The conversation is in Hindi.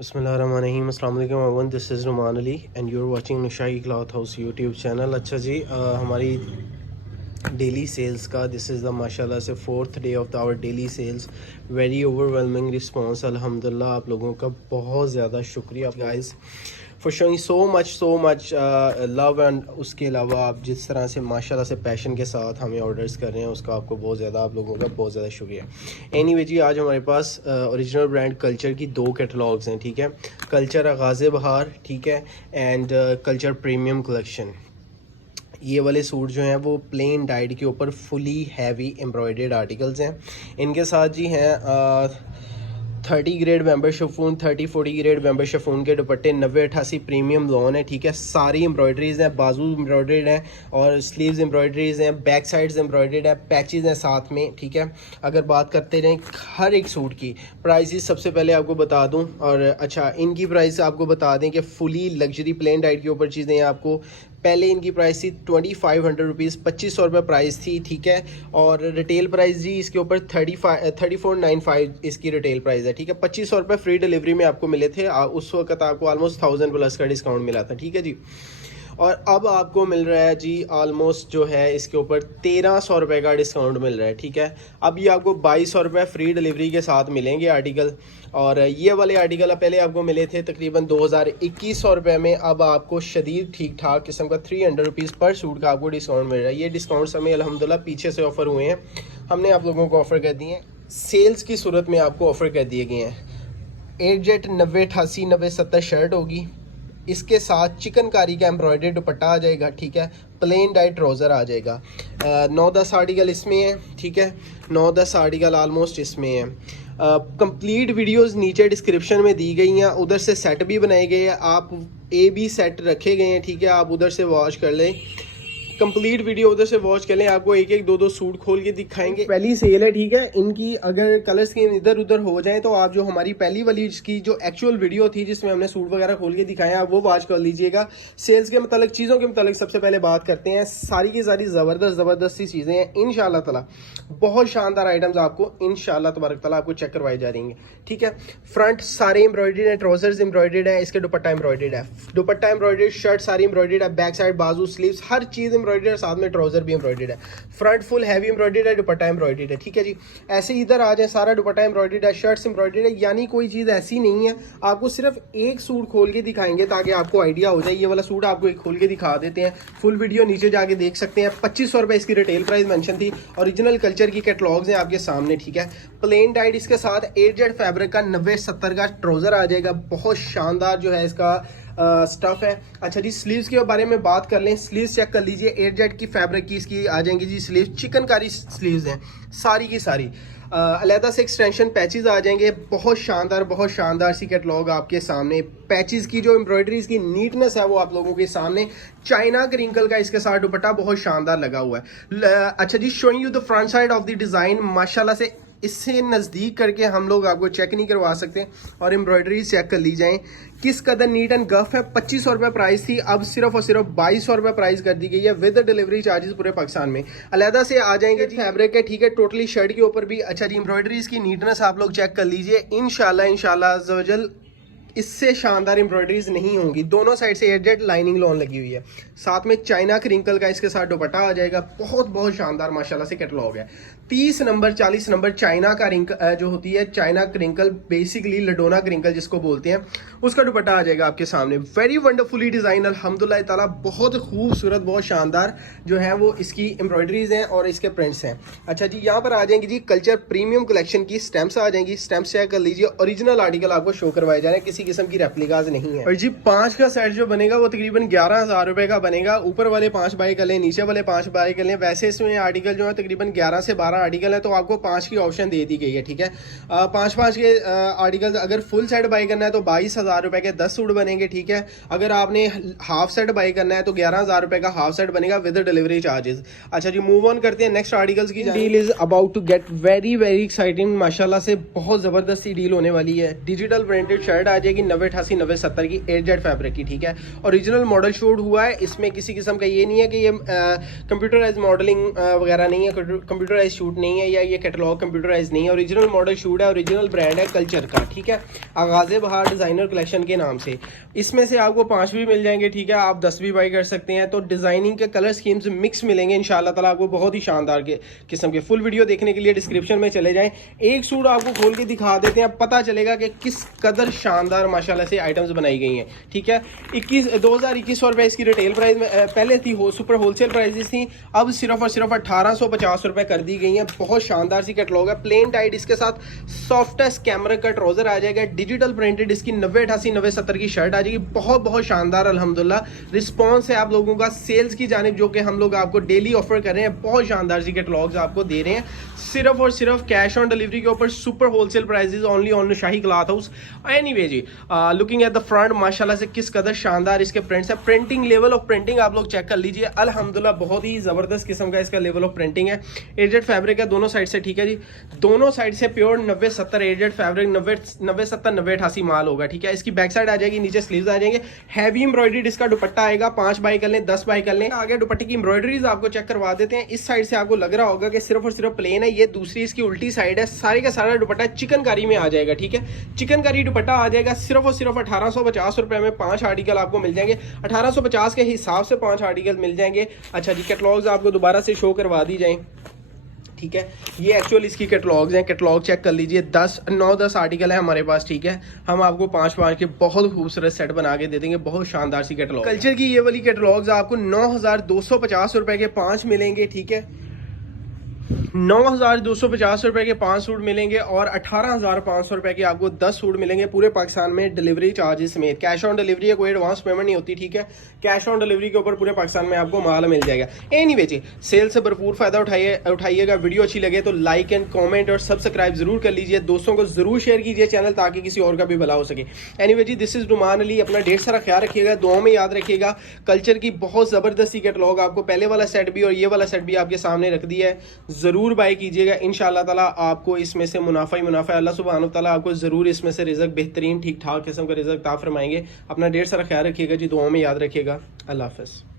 बिस्मिल्लाहिर्रहमानिर्रहीम, अस्सलाम वालेकुम everyone, this is Ruman Ali and you are watching Noshahi cloth house YouTube channel. अच्छा जी, हमारी डेली सेल्स का दिस इज़ द माशाल्लाह से fourth day of our daily sales. Very overwhelming response अल्हम्दुलिल्लाह। आप लोगों का बहुत ज़्यादा शुक्रिया guys for showing so much love. And उसके अलावा आप जिस तरह से माशाल्लाह से पैशन के साथ हमें ऑर्डर्स कर रहे हैं उसका आपको बहुत ज़्यादा, आप लोगों का बहुत ज़्यादा शुक्रिया। एनीवे जी, आज हमारे पास ओरिजिनल ब्रांड कल्चर की दो कैटलॉग्स हैं, ठीक है। कल्चर आगाज़ बहार, ठीक है, एंड कल्चर प्रीमियम कलेक्शन। ये वाले सूट जो हैं वो प्लेन डाइड के ऊपर फुली हैवी एम्ब्रॉयडर्ड आर्टिकल्स हैं। इनके साथ जी हैं 30 grade member chiffon, 30-40 grade member chiffon के दुपट्टे, 90-88 प्रीमियम लॉन है, ठीक है। सारी एम्ब्रॉयडरीज हैं, बाजू एम्ब्रॉयडर्ड हैं और स्लीव्स एम्ब्रॉयडरीज हैं, बैक साइड्स एम्ब्रॉयडर्ड है, पैचेस हैं साथ में, ठीक है। अगर बात करते रहें हर एक सूट की प्राइसेस सबसे पहले आपको बता दूं, और अच्छा इनकी प्राइस आपको बता दें कि फुली लग्जरी प्लेन डाइट के ऊपर चीज़ें हैं। आपको पहले इनकी प्राइस थी 2500 रुपीज़, 2500 रुपये प्राइस थी, ठीक है। और रिटेल प्राइस जी इसके ऊपर 3495 इसकी रिटेल प्राइस है, ठीक है। 2500 रुपये फ्री डिलीवरी में आपको मिले थे। उस वक्त आपको ऑलमोस्ट 1000 प्लस का डिस्काउंट मिला था, ठीक है जी। और अब आपको मिल रहा है जी ऑलमोस्ट जो है इसके ऊपर 1300 रुपये का डिस्काउंट मिल रहा है, ठीक है। अब ये आपको 2200 रुपये फ्री डिलीवरी के साथ मिलेंगे आर्टिकल। और ये वाले आर्टिकल पहले आपको मिले थे तकरीबन 2100 रुपये में, अब आपको शदीद ठीक ठाक किस्म का 300 रुपीज़ पर सूट का आपको डिस्काउंट मिल रहा है। ये डिस्काउंट्स हमें अल्हम्दुलिल्लाह पीछे से ऑफ़र हुए हैं, हमने आप लोगों को ऑफ़र कर दिए हैं, सेल्स की सूरत में आपको ऑफ़र कर दिए गए हैं। 8 जेट 90-88 90-70 शर्ट होगी, इसके साथ चिकनकारी का एम्ब्रॉयडरी दुपट्टा आ जाएगा, ठीक है। प्लेन डाइट ट्राउज़र आ जाएगा। 9-10 आर्टिकल इसमें है, ठीक है। 9-10 आर्टिकल ऑलमोस्ट इसमें है। कंप्लीट वीडियोस नीचे डिस्क्रिप्शन में दी गई हैं, उधर से सेट भी बनाए गए हैं, आप भी सेट रखे गए हैं, ठीक है। आप उधर से वॉच कर लें, कंप्लीट वीडियो उधर से वॉच कर लें, आपको एक एक दो सूट खोल के दिखाएंगे। पहली सेल है, ठीक है। इनकी अगर कलर स्कीम इधर उधर हो जाए तो आप जो हमारी पहली वाली की जो एक्चुअल वीडियो थी जिसमें हमने सूट वगैरह खोल के दिखाया आप वो वॉच कर लीजिएगा। सेल्स के मतलब चीज़ों के मतलब सबसे पहले बात करते हैं। सारी की सारी ज़बरदस्त सी चीज़ें हैं इंशाल्लाह ताला, बहुत शानदार आइटम्स आपको इंशाल्लाह तबारक ताला आपको चेक करवाई जा रही हैं, ठीक है। फ्रंट सारे एम्ब्रॉयडर्ड है, ट्राउजर्स एम्ब्रॉयडर्ड है, इसके दुपट्टा एम्ब्रॉयडर्ड है, दुपट्टा एम्ब्रॉयडर्ड, शर्ट सारी एम्ब्रॉयडर्ड है, बैक साइड बाजू स्लीव्स हर चीज़ एम्ब्रॉयडर्ड, साथ में ट्राउजर भी एम्ब्रॉयडर्ड है। फ्रंट फुल हैवी एम्ब्रॉयडर्ड है, दुपट्टा एम्ब्रॉयडर्ड है, ठीक है जी। ऐसे इधर आ जाए, सारा दुपट्टा एम्ब्रॉयडर्ड है, शर्ट्स एम्ब्रॉयडर्ड है, यानी कोई चीज़ ऐसी नहीं है। आपको सिर्फ एक सूट खोल के दिखाएंगे ताकि आपको आइडिया हो जाए। ये वाला सूट आपको एक खोल के दिखा देते हैं, फुल वीडियो नीचे जाके देख सकते हैं। 2500 रुपये इसकी रिटेल प्राइस मेंशन थी। ओरिजिनल कल्चर की कैटलॉग्स हैं आपके सामने, ठीक है। प्लेन डाइट इसके साथ 8 जेड फैब्रिक का 90-70 का ट्राउजर आ जाएगा, बहुत शानदार जो है इसका स्टफ है। अच्छा जी, स्लीव्स के बारे में बात कर लें, स्लीव्स चेक कर लीजिए। 8 जेड की फैब्रिक की इसकी आ जाएंगी जी स्लीव्स, चिकनकारी स्लीव्स हैं सारी की सारी। अलहदा से एक्सटेंशन पैचेस आ जाएंगे, बहुत शानदार सी कैटलॉग आपके सामने। पैचेस की जो एम्ब्रॉयडरीज की नीटनेस है वो आप लोगों के सामने। चाइना क्रिंकल का इसके साथ दुपट्टा बहुत शानदार लगा हुआ है। अच्छा जी, showing you the front side of the design, माशाल्लाह से इससे नज़दीक करके हम लोग आपको चेक नहीं करवा सकते, और एम्ब्रॉयडरी चेक कर ली जाए किस कदर नीट एंड गफ है। 2500 रुपये प्राइस थी, अब सिर्फ और सिर्फ 2200 रुपये प्राइस कर दी गई है विद डिलीवरी चार्जेस पूरे पाकिस्तान में। अलहदा से आ जाएंगे जी फैब्रिक है, ठीक है, टोटली शर्ट के ऊपर भी। अच्छा जी, एम्ब्रॉयडरीज की नीटनेस आप लोग चेक कर लीजिए, इंशाल्लाह अज़्ज़वजल इससे शानदार एम्ब्रॉयडरीज नहीं होंगी। दोनों साइड से 8 जेड लाइनिंग लॉन लगी हुई है, साथ में चाइना क्रिंकल का इसके साथ दुपट्टा आ जाएगा। बहुत शानदार माशाल्लाह से कैटलॉग है। 30 नंबर 40 नंबर चाइना का रिंकल जो होती है, चाइना क्रिंकल बेसिकली लडोना क्रिंकल जिसको बोलते हैं, उसका दुपट्टा आ जाएगा आपके सामने। वेरी वंडरफुली डिज़ाइन अल्हम्दुलिल्लाह ताला, बहुत खूबसूरत, बहुत शानदार जो है वो इसकी एम्ब्रॉयडरीज हैं और इसके प्रिंट्स हैं। अच्छा जी, यहाँ पर आ जाएंगी जी कल्चर प्रीमियम कलेक्शन की स्टैम्प्स आ जाएंगी, स्टैम्प्स चेक कर लीजिए। ओरिजिनल आर्टिकल आपको शो करवाए जा रहे हैं, किसी किस्म की रेप्लिकाज नहीं है। और जी 5 का सेट जो बनेगा वो तकरीबन 11,000 रुपए का बनेगा। ऊपर वाले 5 बाई कर लें, नीचे वाले 5 बाई कर लें। वैसे इसमें आर्टिकल जो है तकरीबन 11 से 12 आर्टिकल है, तो आपको 5 की ऑप्शन दे दी गई है, ठीक है। 5 के आर्टिकल अगर फुल सेट बाई करना है तो 22,000 रुपए के 10 सूट बनेंगे, ठीक है। अगर आपने हाफ सेट बाई करना है तो 11,000 रुपए का हाफ सेट बनेगा विद डिलीवरी चार्जेस। अच्छा जी, मूव ऑन करते हैं नेक्स्ट आर्टिकल्स की। Deal is about to get very exciting, माशाल्लाह से बहुत जबरदस्त सी डील होने वाली है। डिजिटल प्रिंटेड शर्ट आ जाएगी 90-88 90-70 की 8 जेड फैब्रिक की, ठीक है। ओरिजिनल मॉडल शूट हुआ है, इसमें किसी किस्म का ये नहीं है कि ये कंप्यूटराइज मॉडलिंग वगैरह नहीं है, कंप्यूटराइज शूट शूट नहीं है या ये कैटलॉग कंप्यूटराइज नहीं है, ओरिजिनल मॉडल शूट है, ओरिजिनल ब्रांड है कल्चर का, ठीक है, आगाज़े बहार डिज़ाइनर कलेक्शन के नाम से। इसमें से आपको 5 भी मिल जाएंगे, ठीक है, आप 10 भी बाई कर सकते हैं। तो डिज़ाइनिंग के कलर स्कीम्स मिक्स मिलेंगे इंशाल्लाह ताला आपको, बहुत ही शानदार के किस्म के। फुल वीडियो देखने के लिए डिस्क्रिप्शन में चले जाएं, एक सूट आपको खोल के दिखा देते हैं, पता चलेगा कि किस कदर शानदार माशाल्लाह से आइटम्स बनाई गई हैं, ठीक है। 2021 रुपये इसकी रिटेल प्राइस में पहले थी, सुपर होलसेल प्राइजेस थी, अब सिर्फ और सिर्फ 1850 रुपये कर दी गई हैं। बहुत शानदार सी कैटलॉग है, प्लेन टाइट, इसके साथ सॉफ्टेस्ट कैमरा का ट्राउजर आ जाएगा, डिजिटल प्रिंटेड इसकी 90 88 90 70 की शर्ट आ जाएगी। बहुत बहुत शानदार अल्हम्दुलिल्लाह रिस्पांस है आप लोगों का सेल्स की जानिब, जो कि हम लोग आपको डेली ऑफर कर रहे हैं। बहुत शानदार सी कैटलॉग्स आपको दे रहे हैं, सिर्फ और सिर्फ कैश ऑन डिलीवरी के ऊपर, super wholesale prices only on Naushahi cloth house. Anyway जी, लुकिंग एट द फ्रंट माशाल्लाह से किस कदर शानदार इसके प्रिंट्स है। प्रिंटिंग, लेवल ऑफ प्रिंटिंग आप लोग चेक कर लीजिए, अल्हम्दुलिल्लाह बहुत ही ज़बरदस्त किस्म का इसका लेवल ऑफ प्रिंटिंग है। एजेड फैब्रिक है दोनों साइड से, ठीक है जी, दोनों साइड से प्योर 90 70 एजेड फैब्रिक, 90 70 90 88 माल होगा, ठीक है। इसकी बैक साइड आ जाएगी, नीचे स्लीव्स आ जाएंगे, हैवी एम्ब्रॉयडरी इसका दुपट्टा आएगा। 5 बाई कर लें, 10 बाई कर लें। आगे दुपट्टे की एम्ब्रॉयडरीज आपको चेक करवा देते हैं। इस साइड से आपको लग रहा होगा कि सिर्फ और सिर्फ प्लेन है, ये दूसरी इसकी उल्टी साइड है। सारे का सारा दुपट्टा चिकनकारी में आ जाएगा, ठीक है, चिकनकारी दुपट्टा आ जाएगा। सिर्फ और सिर्फ 1850 रुपये में 5 आर्टिकल आपको मिल जाएंगे, 1850 के हिसाब से 5 आर्टिकल मिल जाएंगे। अच्छा जी, कैटलॉग्स आपको दोबारा से शो करवा दी जाएं, ठीक है। ये एक्चुअल इसकी कैटलॉग्स हैं, कैटलॉग चेक कर लीजिए, 9-10 आर्टिकल है हमारे पास, ठीक है। हम आपको 5 के बहुत खूबसूरत सेट बना के दे देंगे, बहुत शानदार सी कैटलॉग। कल्चर की ये वाली कैटलॉग्स आपको 9250 रुपये के 5 मिलेंगे, ठीक है, 9250 रुपये के 5 सूट मिलेंगे और 18,500 रुपये के आपको 10 सूट मिलेंगे पूरे पाकिस्तान में, डिलीवरी चार्जेस समेत। कैश ऑन डिलीवरी है, कोई एडवांस पेमेंट नहीं होती, ठीक है। कैश ऑन डिलीवरी के ऊपर पूरे पाकिस्तान में आपको माल मिल जाएगा। एनीवे जी, सेल से भरपूर फायदा उठाइएगा। वीडियो अच्छी लगे तो लाइक एंड कॉमेंट और सब्सक्राइब जरूर कर लीजिए, दोस्तों को जरूर शेयर कीजिए चैनल, ताकि किसी और का भी भला हो सके। एनीवे जी, दिस इज नुमान अली, अपना ढेर सारा ख्याल रखिएगा, दुआओं में याद रखिएगा। कल्चर की बहुत ज़बरदस्ती कैटलॉग आपको पहले वाला सेट भी और ये वाला सेट भी आपके सामने रख दिया है, ज़रूर बाय कीजिएगा। इंशाल्लाह ताला आपको इसमें से मुनाफा ही मुनाफा है। अल्लाह सुब्हानहू ताला आपको ज़रूर इसमें से रिज़्क बेहतरीन ठीक ठाक किस्म का रिज़्क अता फरमाएंगे। अपना ढेर सारा ख्याल रखिएगा जी, दुआओं में याद रखिएगा। अल्लाह हाफ़िज़।